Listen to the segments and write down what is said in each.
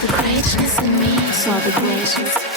the greatness in me, saw the greatness.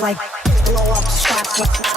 Like blow up spots like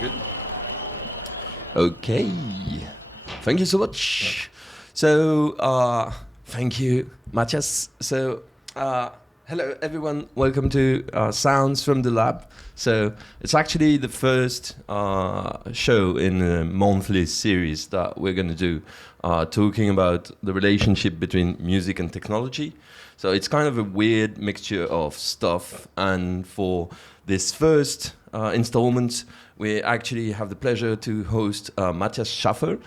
Good. Okay. Thank you so much. So, thank you, Matthias. So, hello everyone. Welcome to Sounds from the Lab. So, it's actually the first show in a monthly series that we're going to do, talking about the relationship between music and technology. So, it's kind of a weird mixture of stuff. And for this first installment, we actually have the pleasure to host Matthias Schäfer,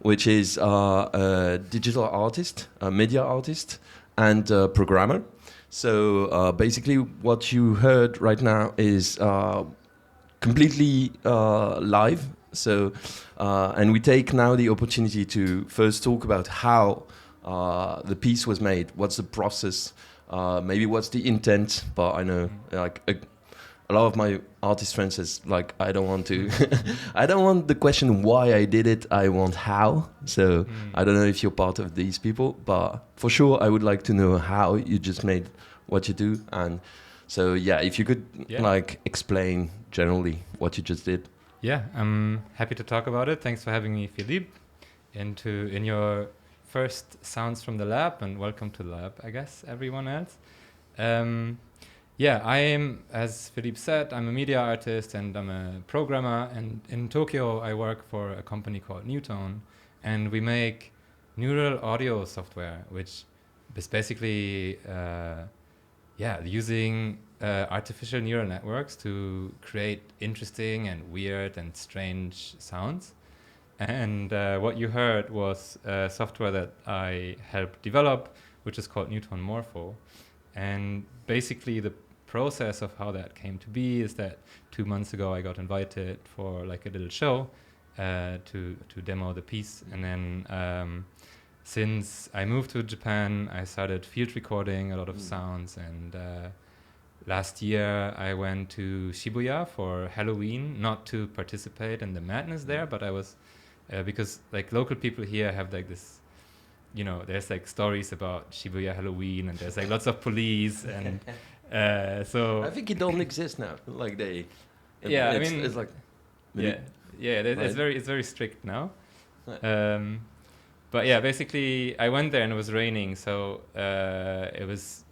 which is a digital artist, a media artist, and a programmer. So basically what you heard right now is completely live. So, and we take now the opportunity to first talk about how the piece was made, what's the process, maybe what's the intent, but I know like a lot of my artist friends says like I don't want to I don't want the question why I did it, I want how. So I don't know if you're part of these people, but for sure I would like to know how you just made what you do. And so yeah, if you could like explain generally what you just did. Yeah, I'm happy to talk about it. Thanks for having me, Philippe, in your first Sounds from the Lab, and welcome to the lab, I guess, everyone else. Yeah, I am, as Philippe said, I'm a media artist and I'm a programmer. And in Tokyo, I work for a company called Newtone. And we make neural audio software, which is basically using artificial neural networks to create interesting and weird and strange sounds. And what you heard was software that I helped develop, which is called Newtone Morpho. And basically the process of how that came to be is that 2 months ago I got invited for like a little show to demo the piece, and then since I moved to Japan I started field recording a lot of sounds, and last year I went to Shibuya for Halloween, not to participate in the madness there, but I was because like local people here have like this, you know, there's like stories about Shibuya Halloween and there's like lots of police and so I think it don't exist now. Like they, yeah, I mean, it's like right? It's very strict now. Right. But yeah, basically I went there and it was raining, so it was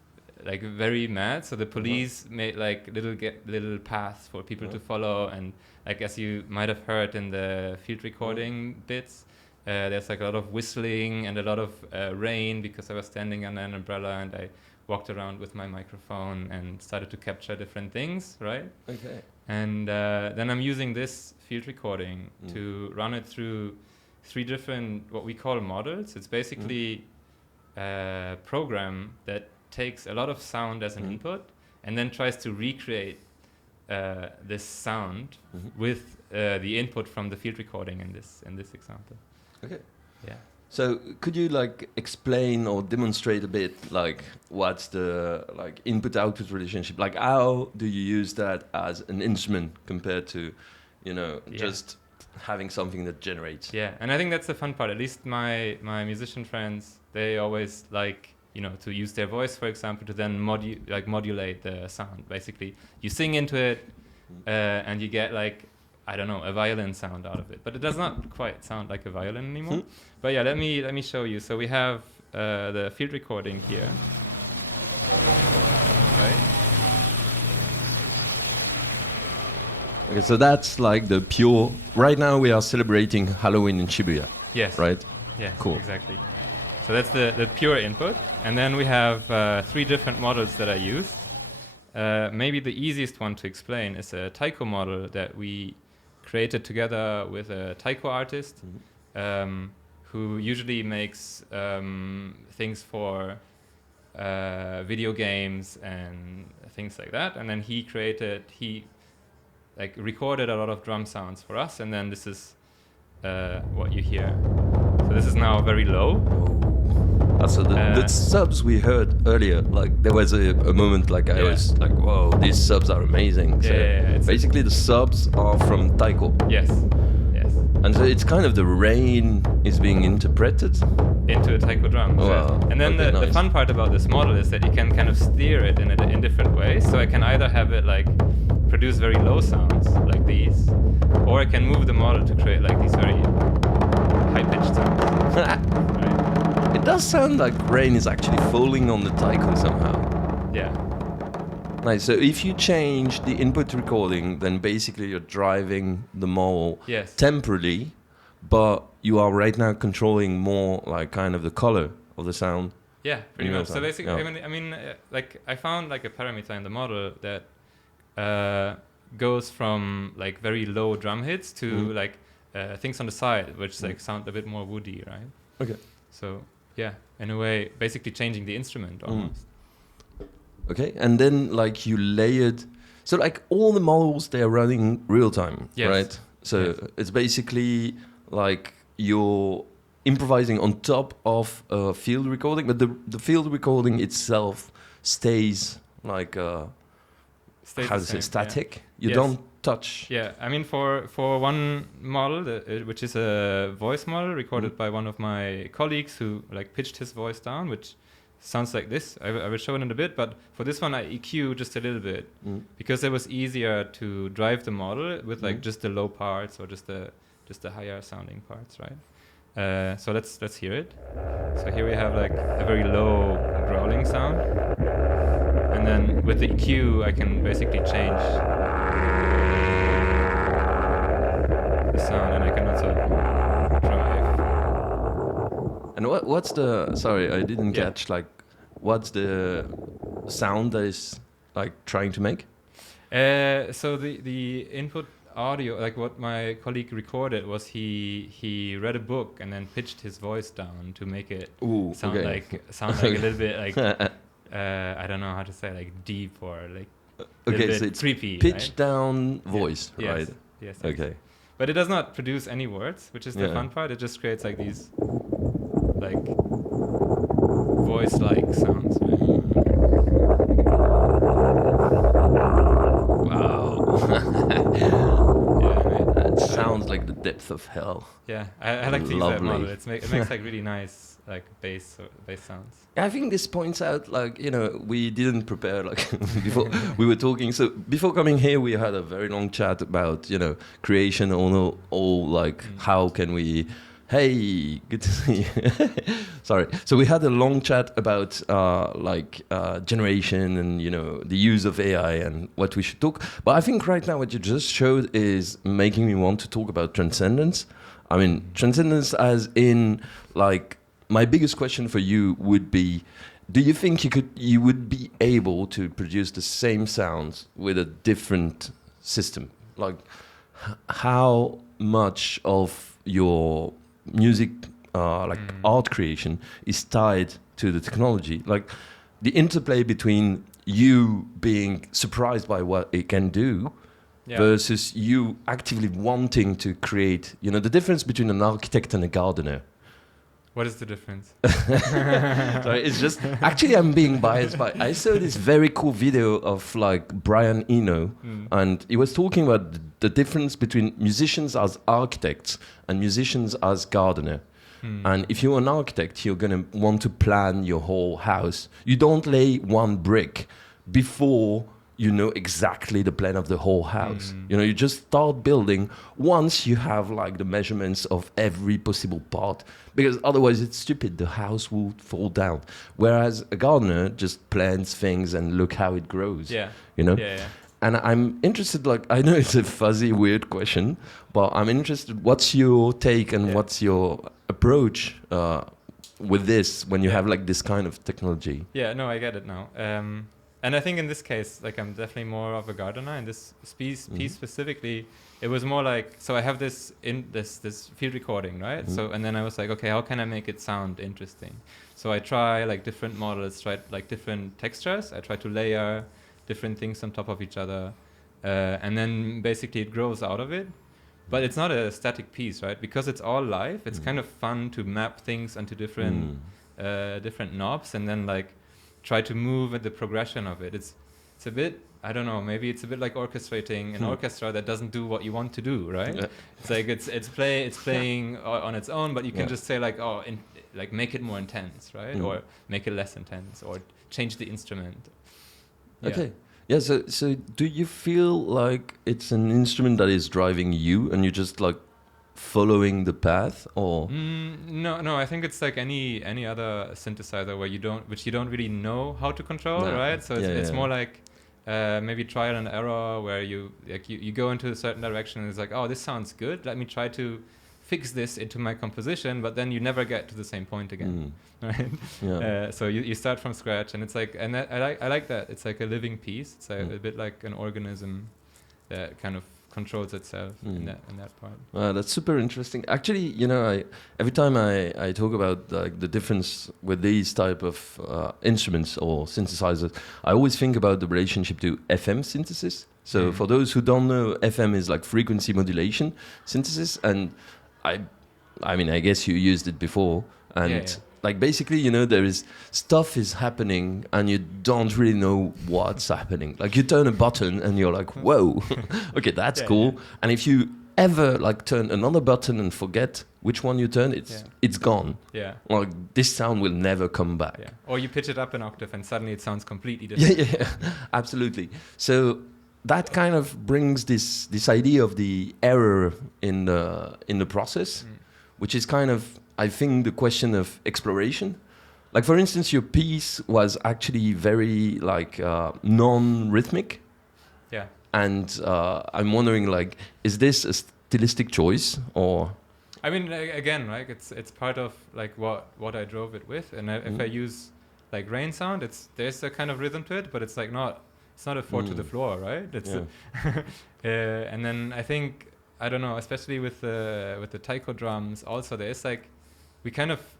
like very mad. So the police made like little paths for people to follow, and like as you might have heard in the field recording bits, there's like a lot of whistling and a lot of rain because I was standing under an umbrella and I walked around with my microphone and started to capture different things, right? Okay. And then I'm using this field recording to run it through 3 different what we call models. It's basically a program that takes a lot of sound as an input and then tries to recreate this sound with the input from the field recording in this example. Okay. Yeah. So could you like explain or demonstrate a bit like what's the like input-output relationship? Like how do you use that as an instrument compared to, you know, just having something that generates? Yeah, and I think that's the fun part. At least my musician friends, they always like, you know, to use their voice, for example, to then modulate the sound. Basically, you sing into it and you get like, I don't know, a violin sound out of it, but it does not quite sound like a violin anymore. But yeah, let me show you. So we have the field recording here, right? Okay, so that's like the pure. Right now we are celebrating Halloween in Shibuya. Yes. Right. Yes. Cool. Exactly. So that's the pure input, and then we have 3 different models that I used. Maybe the easiest one to explain is a taiko model that we created together with a taiko artist who usually makes things for video games and things like that. And then he recorded a lot of drum sounds for us, and then this is what you hear. So this is now very low. So the subs we heard earlier, like there was a moment like I was like, whoa, these subs are amazing. So basically the subs are from taiko. Yes. And so it's kind of the rain is being interpreted into a taiko drum. Wow. And then the fun part about this model is that you can kind of steer it in different ways. So I can either have it like produce very low sounds like these, or I can move the model to create like these very high-pitched sounds. Right? It does sound like rain is actually falling on the taiko somehow. Yeah. Nice. So if you change the input recording, then basically you're driving the model Yes. temporarily, but you are right now controlling more like kind of the color of the sound. Yeah, pretty You much. So know, basically, yeah. I mean, like I found like a parameter in the model that goes from like very low drum hits to like things on the side, which like sound a bit more woody, right? Okay. So yeah, in a way, basically changing the instrument almost. Okay, and then like you layered, so like all the models they are running real time, Yes. right? So Yes. it's basically like you're improvising on top of a field recording, but the field recording itself stays like Stays how the to say same, static. You Yes. don't touch. Yeah, I mean, for one model, which is a voice model recorded by one of my colleagues who like pitched his voice down, which sounds like this. I will show it in a bit, but for this one, I EQ just a little bit because it was easier to drive the model with like just the low parts or just the higher sounding parts, right? So let's hear it. So here we have like a very low growling sound, and then with the EQ, I can basically change the sound, and I can also drive. And what's the? Sorry, I didn't Yeah. catch. Like, what's the sound that is like trying to make? So the input audio, like what my colleague recorded, was he read a book and then pitched his voice down to make it Ooh, sound okay. like a little bit like I don't know how to say, like deep or like a Okay, little so bit it's creepy, pitch right? down voice, Yes. right? Yes. Okay. But it does not produce any words, which is the Yeah. fun part. It just creates like these like voice-like sounds. Right? Wow. Yeah, right. That sounds like the depth of hell. Yeah, I like to use that Lovely. model. It makes like really nice like bass sounds. I think this points out, like, you know, we didn't prepare, like, before we were talking. So before coming here, we had a very long chat about, you know, creation, all like, how can we, hey, good to see you. Sorry. So we had a long chat about, generation and, you know, the use of AI and what we should talk. But I think right now what you just showed is making me want to talk about transcendence. I mean, transcendence as in, like, my biggest question for you would be, do you think you would be able to produce the same sounds with a different system? Like, how much of your music, art creation is tied to the technology? Like, the interplay between you being surprised by what it can do versus you actively wanting to create, you know, the difference between an architect and a gardener. What is the difference? Sorry, it's just actually I'm being biased, but I saw this very cool video of like Brian Eno, and he was talking about the difference between musicians as architects and musicians as gardener. And if you're an architect, you're gonna want to plan your whole house. You don't lay one brick before you know exactly the plan of the whole house. You know, you just start building once you have like the measurements of every possible part, because otherwise it's stupid. The house will fall down. Whereas a gardener just plants things and look how it grows. Yeah. You know? Yeah. And I'm interested, like, I know it's a fuzzy, weird question, but I'm interested, what's your take and what's your approach with this when you have like this kind of technology? Yeah, no, I get it now. And I think in this case, like, I'm definitely more of a gardener. In this piece specifically, it was more like, so I have this field recording, right? So, and then I was like, okay, how can I make it sound interesting? So I try like different models, try like different textures. I try to layer different things on top of each other, and then basically it grows out of it. But it's not a static piece, right? Because it's all live. It's kind of fun to map things onto different knobs and then like try to move at the progression of it. It's a bit, I don't know, maybe it's a bit like orchestrating an orchestra that doesn't do what you want to do, right? Yeah. It's like it's playing on its own, but you can just say like, like make it more intense, right? Or make it less intense, or change the instrument. Okay. Yeah, so do you feel like it's an instrument that is driving you and you're just like following the path, or? No, I think it's like any other synthesizer which you don't really know how to control, right? So it's more like maybe trial and error, where you go into a certain direction and it's like, oh, this sounds good, let me try to fix this into my composition, but then you never get to the same point again, right? Yeah. So you start from scratch, and it's like, and I like that. It's like a living piece. It's a bit like an organism that kind of controls itself in that part. That's super interesting. Actually, every time I talk about like the difference with these type of instruments or synthesizers, I always think about the relationship to FM synthesis. So for those who don't know, FM is like frequency modulation synthesis, and I mean, I guess you used it before, and like basically, there is stuff is happening and you don't really know what's happening. Like you turn a button and you're like, whoa, okay, that's cool. Yeah. And if you ever like turn another button and forget which one you turn, it's gone. Yeah. Like this sound will never come back. Yeah. Or you pitch it up an octave and suddenly it sounds completely different. Yeah, absolutely. So that kind of brings this idea of the error in the process, which is kind of, I think, the question of exploration. Like for instance, your piece was actually very like non-rhythmic. Yeah. And I'm wondering, like, is this a stylistic choice, or? I mean, again, like it's part of like what I drove it with, and if I use like rain sound, there's a kind of rhythm to it, but it's like it's not a 4 to the floor, right? It's and then I think, I don't know, especially with the taiko drums, also there's like,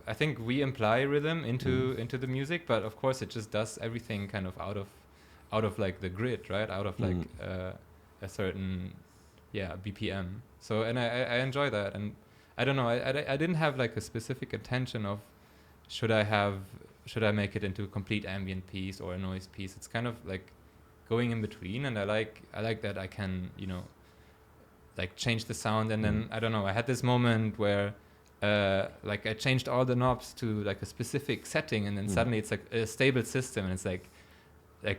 I think we imply rhythm into the music, but of course it just does everything kind of out of like the grid, right? Out of like a certain BPM. So, and I enjoy that, and I don't know, I didn't have like a specific intention of should I make it into a complete ambient piece or a noise piece. It's kind of like going in between, and I like that I can like change the sound, and then I don't know, I had this moment where like I changed all the knobs to like a specific setting, and then suddenly it's like a stable system, and it's like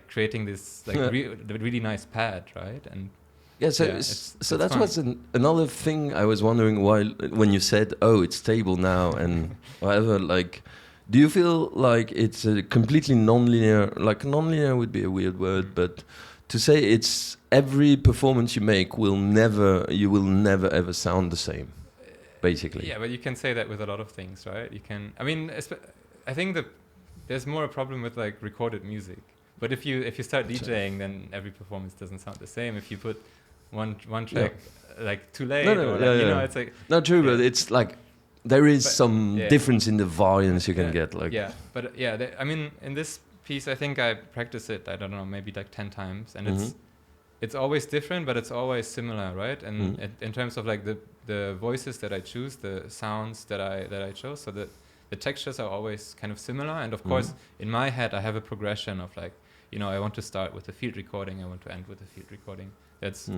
creating this like really nice pad, right? And so that was another thing I was wondering when you said, oh, it's stable now and whatever, like, do you feel like it's a completely non-linear, like non-linear would be a weird word, but to say it's every performance you make you will never ever sound the same, basically. Yeah, but you can say that with a lot of things, right? You can, I mean, I think that there's more a problem with like recorded music. But if you start DJing, then every performance doesn't sound the same. If you put one track like too late, it's like not true, but it's like there is some difference in the variance you can get. Like I mean, in this piece, I think I practice it, I don't know, maybe like 10 times, and it's always different, but it's always similar, right? And in terms of like the voices that I choose, the sounds that I chose, so the textures are always kind of similar. And of course, in my head, I have a progression of like, I want to start with a field recording, I want to end with a field recording. That's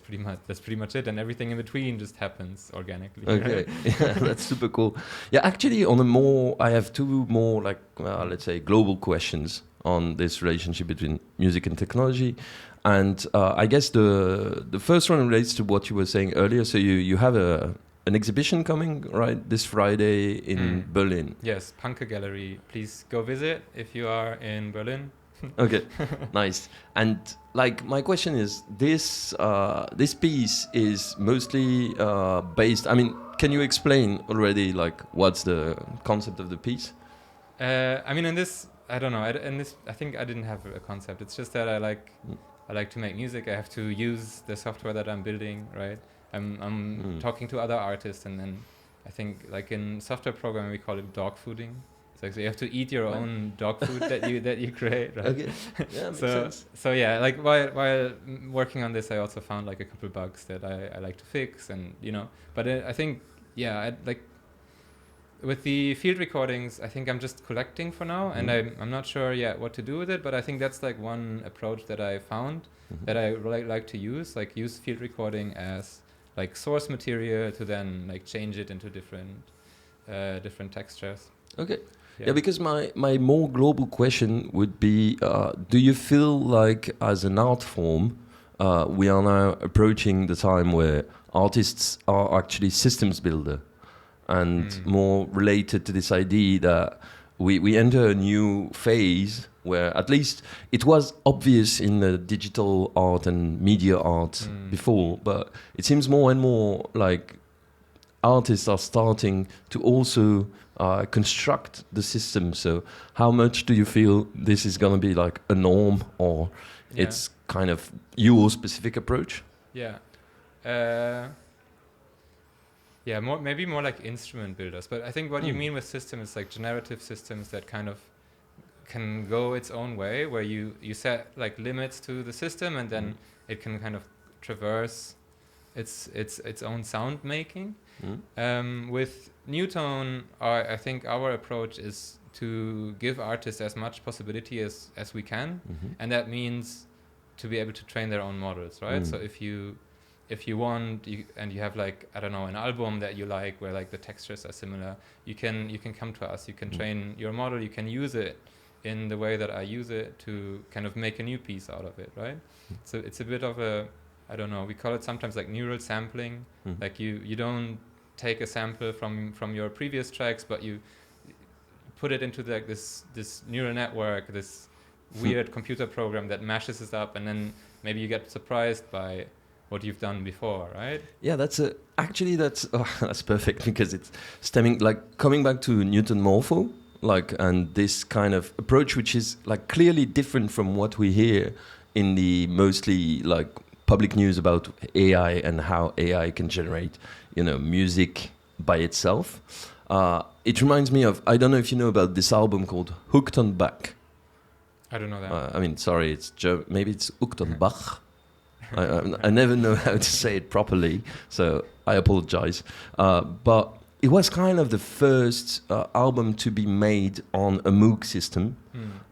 pretty much it, and everything in between just happens organically. Okay, yeah, that's super cool. Yeah, actually, I have two more like let's say global questions on this relationship between music and technology, and I guess the first one relates to what you were saying earlier. So you have an exhibition coming, right, this Friday in Berlin. Yes, Punke Gallery. Please go visit if you are in Berlin. Okay, nice. And like my question is, this piece is mostly based. I mean, can you explain already like what's the concept of the piece? I mean, in this, I don't know. I think I didn't have a concept. It's just that I like to make music. I have to use the software that I'm building, right? I'm talking to other artists, and then I think like in software programming we call it dog fooding. So you have to eat your own dog food that you create, right? Okay. Yeah, makes sense. So yeah, like while working on this, I also found like a couple bugs that I like to fix, and But I think I like with the field recordings, I think I'm just collecting for now, and I'm not sure yet what to do with it. But I think that's like one approach that I found that I really like to use, like use field recording as like source material to then like change it into different textures. Okay. Yeah, because my more global question would be, do you feel like as an art form, we are now approaching the time where artists are actually systems builder and more related to this idea that we enter a new phase where at least it was obvious in the digital art and media art before, but it seems more and more like artists are starting to also construct the system. So how much do you feel this is going to be like a norm, or it's kind of your specific approach? Yeah. Maybe more like instrument builders. But I think what you mean with system is like generative systems that kind of can go its own way, where you set like limits to the system, and then it can kind of traverse its own sound making. With Newtone, I think our approach is to give artists as much possibility as we can, and that means to be able to train their own models, right? So if you want, and you have like, I don't know, an album that you like where like the textures are similar, you can come to us, you can train your model, you can use it in the way that I use it to kind of make a new piece out of it, right? So it's a bit of a, I don't know, we call it sometimes like neural sampling. Like you don't take a sample from your previous tracks, but you put it into like this neural network, this weird computer program that mashes it up, and then maybe you get surprised by what you've done before, right? Yeah, that's perfect, because it's stemming, like coming back to Newton Morpho, like, and this kind of approach, which is like clearly different from what we hear in the mostly like public news about AI and how AI can generate, music by itself. It reminds me of, I don't know if you know about this album called Hooked on Bach. I don't know that. I mean, sorry, it's maybe it's Hooked on Bach. I never know how to say it properly, so I apologize. But it was kind of the first album to be made on a MOOC system,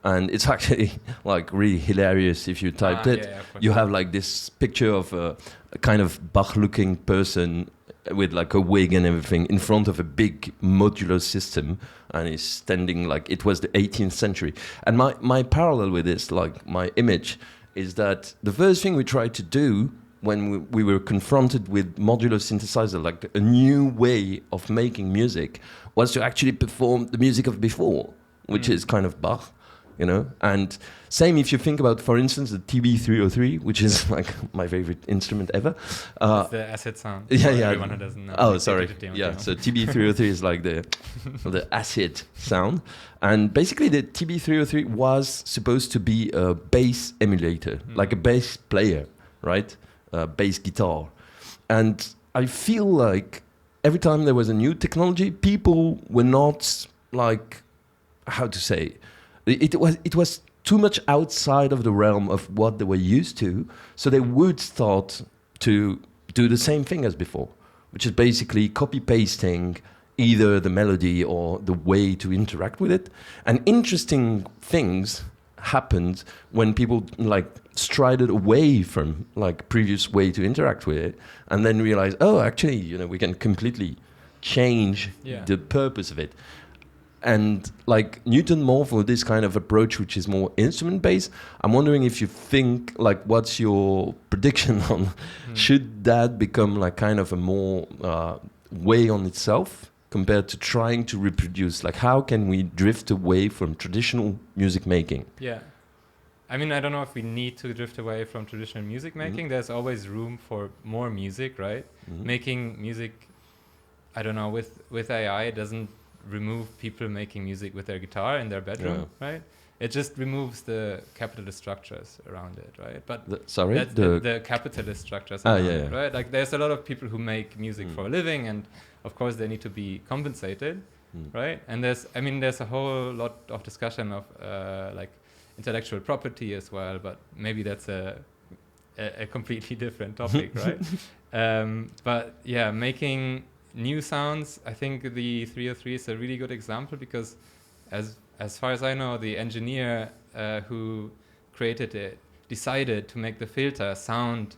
and it's actually like really hilarious. If you typed it, you have like this picture of a kind of Bach-looking person with like a wig and everything in front of a big modular system, and he's standing like it was the 18th century. And my parallel with this, like my image, is that the first thing we tried to do when we were confronted with modular synthesizer, like a new way of making music, was to actually perform the music of before, which is kind of Bach, And same if you think about, for instance, the TB303, which is like my favorite instrument ever. It's the acid sound. Yeah. Everyone who doesn't know. Oh, sorry. Yeah, so TB303 is like the acid sound. And basically the TB303 was supposed to be a bass emulator, like a bass player, right? Bass guitar. And I feel like every time there was a new technology, people were not like, how to say, it was too much outside of the realm of what they were used to, so they would start to do the same thing as before, which is basically copy-pasting either the melody or the way to interact with it. And interesting things happened when people like strided away from like previous way to interact with it, and then realized, oh, actually, we can completely change the purpose of it. And like Newton Morpho, this kind of approach, which is more instrument based, I'm wondering if you think, like, what's your prediction on should that become like kind of a more way on itself compared to trying to reproduce? Like, how can we drift away from traditional music making? Yeah. I mean, I don't know if we need to drift away from traditional music making. There's always room for more music, right? Making music, I don't know, with AI, it doesn't remove people making music with their guitar in their bedroom, right? It just removes the capitalist structures around it, right? But the capitalist structures around it, right? Like, there's a lot of people who make music for a living, and of course they need to be compensated, right? And there's a whole lot of discussion of like intellectual property as well, but maybe that's a completely different topic, right? But yeah, making new sounds, I think the 303 is a really good example, because as far as I know, the engineer who created it decided to make the filter sound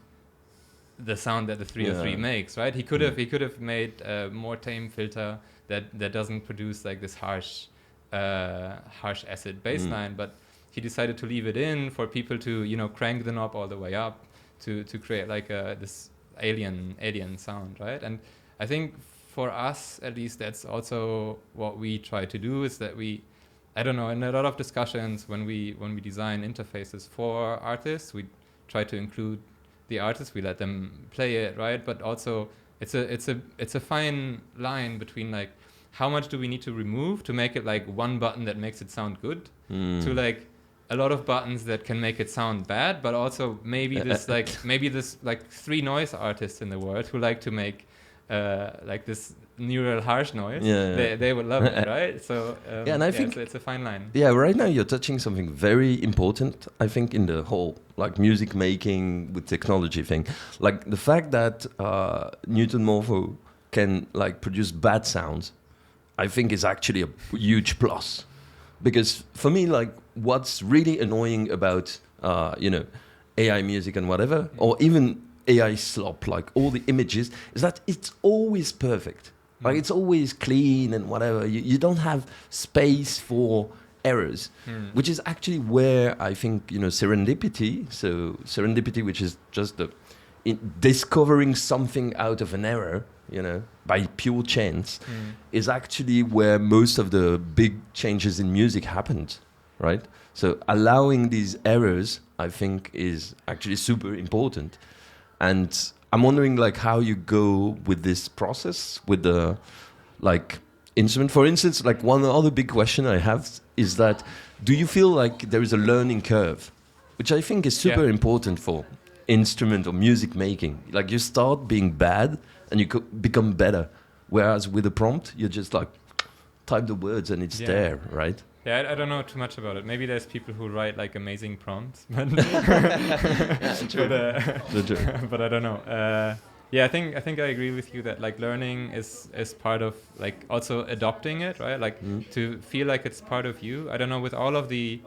the sound that the 303 makes, right? He could have made a more tame filter that doesn't produce like this harsh harsh acid bass line, but he decided to leave it in for people to crank the knob all the way up to create like this alien sound, right? And I think for us at least that's also what we try to do, is that I don't know, in a lot of discussions when we design interfaces for artists, we try to include the artists, we let them play it, right? But also it's a fine line between like how much do we need to remove to make it like one button that makes it sound good to like a lot of buttons that can make it sound bad, but also maybe this like 3 noise artists in the world who like to make like this neural harsh noise. They would love it, right? So and I think it's a fine line. Yeah, right now you're touching something very important, I think, in the whole like music making with technology thing. Like the fact that Newton Morpho can like produce bad sounds, I think is actually a huge plus. Because for me, like what's really annoying about AI music and whatever, or even AI slop, like all the images, is that it's always perfect. Like it's always clean and whatever. You don't have space for errors, which is actually where I think serendipity. So serendipity, which is just discovering something out of an error, by pure chance, is actually where most of the big changes in music happened, right? So allowing these errors, I think, is actually super important. And I'm wondering like how you go with this process with the like instrument. For instance, like one other big question I have is that do you feel like there is a learning curve, which I think is super important for instrument or music making? Like you start being bad and you become better, whereas with a prompt you just like type the words and it's there, right? Yeah, I don't know too much about it. Maybe there's people who write like amazing prompts, but but I don't know. I think I agree with you that like learning is part of like also adopting it, right? Like to feel like it's part of you. I don't know, with all of the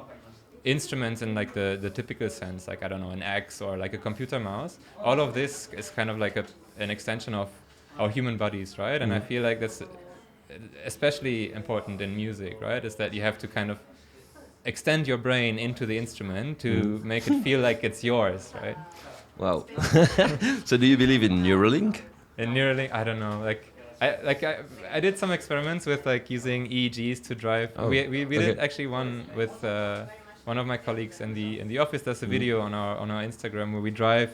instruments in like the typical sense, like I don't know, an axe or like a computer mouse, all of this is kind of like an extension of our human bodies, right? And I feel like that's especially important in music, right? Is that you have to kind of extend your brain into the instrument to make it feel like it's yours, right? Wow. So do you believe in Neuralink? In Neuralink, I don't know. I did some experiments with like using EEGs to drive. We did actually one with one of my colleagues in the office. There's a video on our Instagram where we drive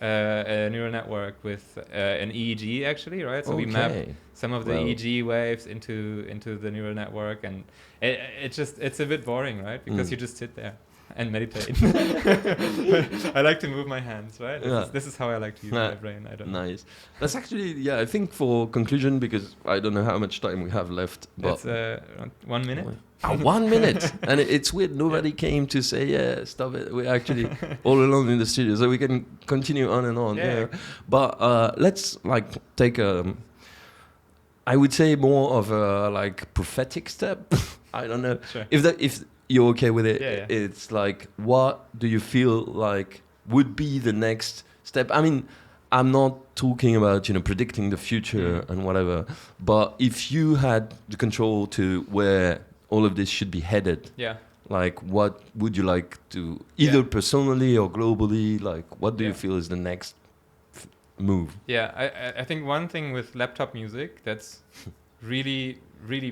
a neural network with an EEG actually, right? So we map some of the EEG waves into the neural network, and it's a bit boring, right? Because you just sit there and meditate. I like to move my hands, right? This is how I like to use my brain. I don't know. Nice. That's actually, I think for conclusion, because I don't know how much time we have left. But it's 1 minute. 1 minute. And it's weird. Nobody came to say, stop it. We're actually all alone in the studio, so we can continue on and on. Yeah. But let's like take I would say more of a like prophetic step. I don't know. Sure. If you're okay with it, it's like, what do you feel like would be the next step? I mean, I'm not talking about predicting the future and whatever, but if you had the control to where all of this should be headed, like what would you like to, either personally or globally, like what do you feel is the next move? I think one thing with laptop music that's really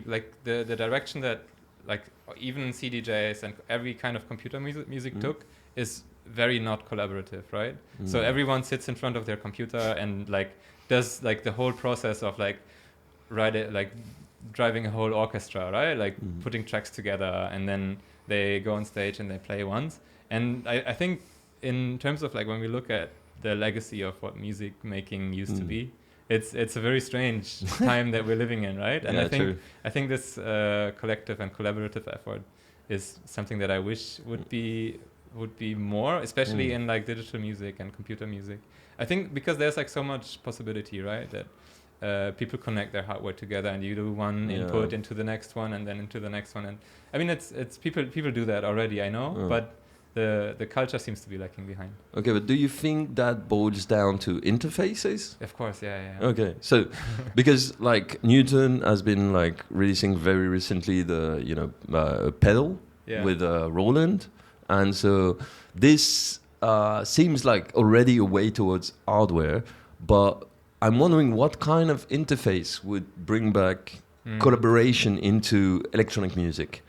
like the direction that like even CDJs and every kind of computer music took is very not collaborative, right? So everyone sits in front of their computer and like does like the whole process of like driving a whole orchestra, right? Like putting tracks together, and then they go on stage and they play once. And I think in terms of like when we look at the legacy of what music making used to be, it's a very strange time that we're living in, right? And I think this collective and collaborative effort is something that I wish would be more, especially in like digital music and computer music. I think because there's like so much possibility, right? That people connect their hardware together, and you do one input into the next one, and then into the next one. And I mean, it's people do that already, I know, but the culture seems to be lacking behind. Okay, but do you think that boils down to interfaces? Of course, yeah. Okay, so because like Newton has been like releasing very recently the pedal with Roland, and so this seems like already a way towards hardware, but I'm wondering what kind of interface would bring back collaboration into electronic music.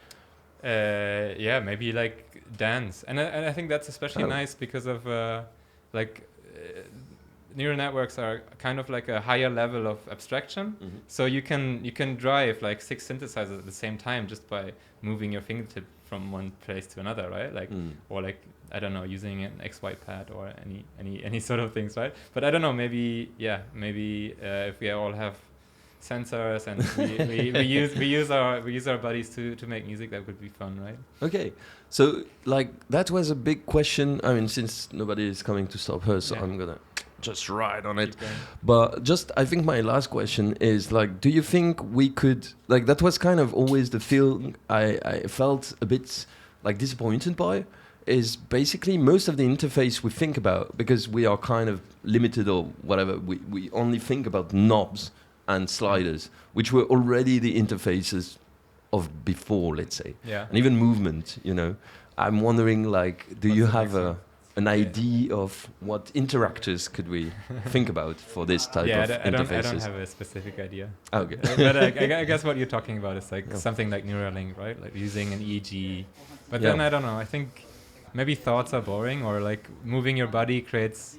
Maybe like dance, and I think that's especially nice because of neural networks are kind of like a higher level of abstraction. So you can drive like 6 synthesizers at the same time just by moving your fingertip from one place to another, right? Like or like I don't know, using an XY pad or any sort of things, right? But I don't know, maybe if we all have sensors and we use our bodies to make music, that would be fun, right? Okay, so like that was a big question. I mean, since nobody is coming to stop her, so I'm gonna just ride on it. But just I think my last question is like, do you think we could, like, that was kind of always the feeling I felt a bit like disappointed by, is basically most of the interface we think about, because we are kind of limited or whatever, we only think about knobs and sliders, which were already the interfaces of before, let's say. And even movement, I'm wondering, like, do you have an idea of what interactors could we think about for this type of interfaces? I don't have a specific idea. Okay. But I guess what you're talking about is like something like Neuralink, right? Like using an EEG. But then I don't know, I think maybe thoughts are boring, or like moving your body creates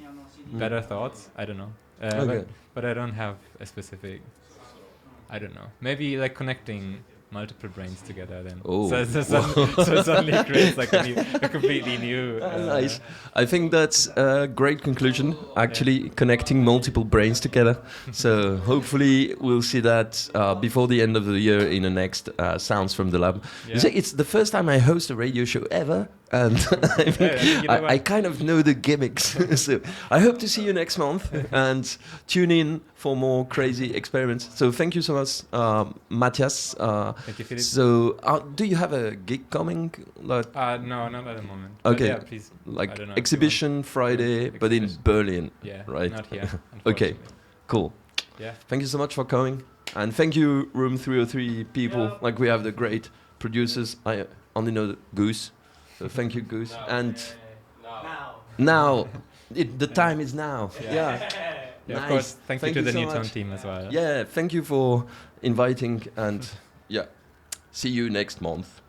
better thoughts. I don't know. But I don't have a specific, I don't know. Maybe like connecting multiple brains together then. So suddenly creates like a completely new... nice. I think that's a great conclusion, actually, connecting multiple brains together. So hopefully we'll see that before the end of the year in the next Sounds from the Lab. It's the first time I host a radio show ever, and I kind of know the gimmicks. So I hope to see you next month and tune in for more crazy experiments. So thank you so much, Matthias. Thank you, Philippe. So do you have a gig coming? Like, no, not at the moment. Okay, but please. Like exhibition Friday, but in Berlin, right? Not here. Okay, cool. Yeah. Thank you so much for coming, and thank you, Room 303 people. Like, we have the great producers. I only know the Goose. So thank you, Goose. Now, the time is now. Yeah. Of Nice. course. Thank you to the so Newton much. team as well. Yeah, thank you for inviting, and see you next month.